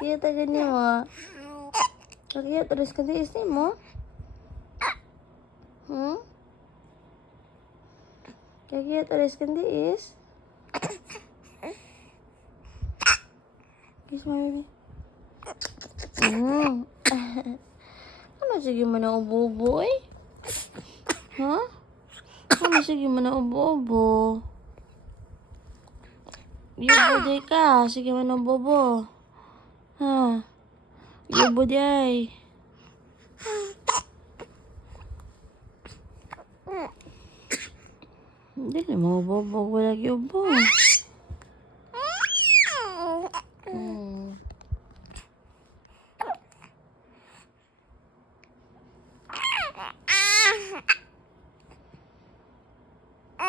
Kaya taga niyo mo. Kaya terus ka tiis ni mo. Kaya terus ka tiis. Kiss mo, baby. Ano sige mo na ubo-ubo eh? Ha? Ano sige mo na ubo-ubo? Yubo day ka. Sige mo na bobo. Ha? Yubo day. Hindi mo bobo. Wala yubo.